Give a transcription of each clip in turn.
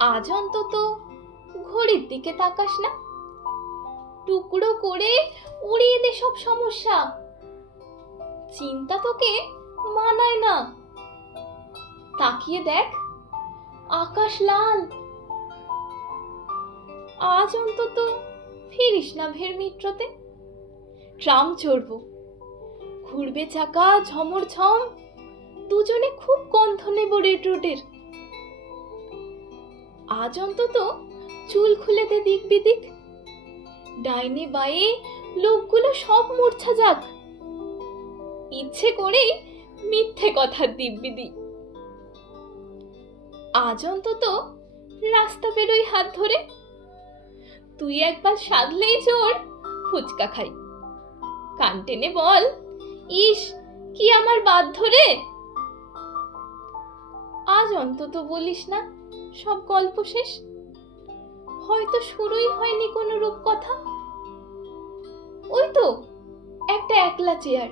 আজ অন্তত ঘড়ির দিকে তাকাস না, টুকরো করে উড়িয়ে দে সব সমস্যা। চিন্তা তোকে মানায় না। তাকিয়ে দেখ, আকাশ লাল। আজ অন্তত ফিরিস না ভের মিত্রতে। ট্রাম চড়বো, ঘুরবে চাকা ঝমর ঝম, দুজনে খুব গন্ধ নেব রেড রোডের। আজ অন্তত চুল খুলে দে দিক বিদিক, ডাইনে বায়ে লোকগুলো সব মূর্ছা যাক। ইচ্ছে করেই মিথ্যে কথার দিব্যি দি। আজ অন্তত রাস্তা বেরোই হাত ধরে, তুই একবার সাধলেই জোর ফুচকা খাই। কান টেনে বল, ইস কি আমার বাধ্য রে। আজ অন্তত বলিস না সব গল্প শেষ, হয়তো শুরুই হয়নি কোনো রূপকথা। ওই তো একটা একলা চেয়ার,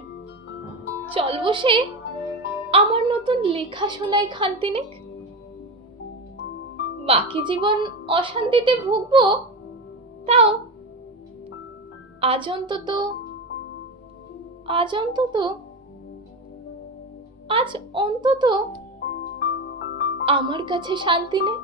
চল বসে আমার নতুন লেখা শোনায় খানতিনেক। বাকি জীবন অশান্তিতে ভুগবো, তাও আজ অন্তত আজ অন্তত আজ অন্তত আমার কাছে শান্তি নেই।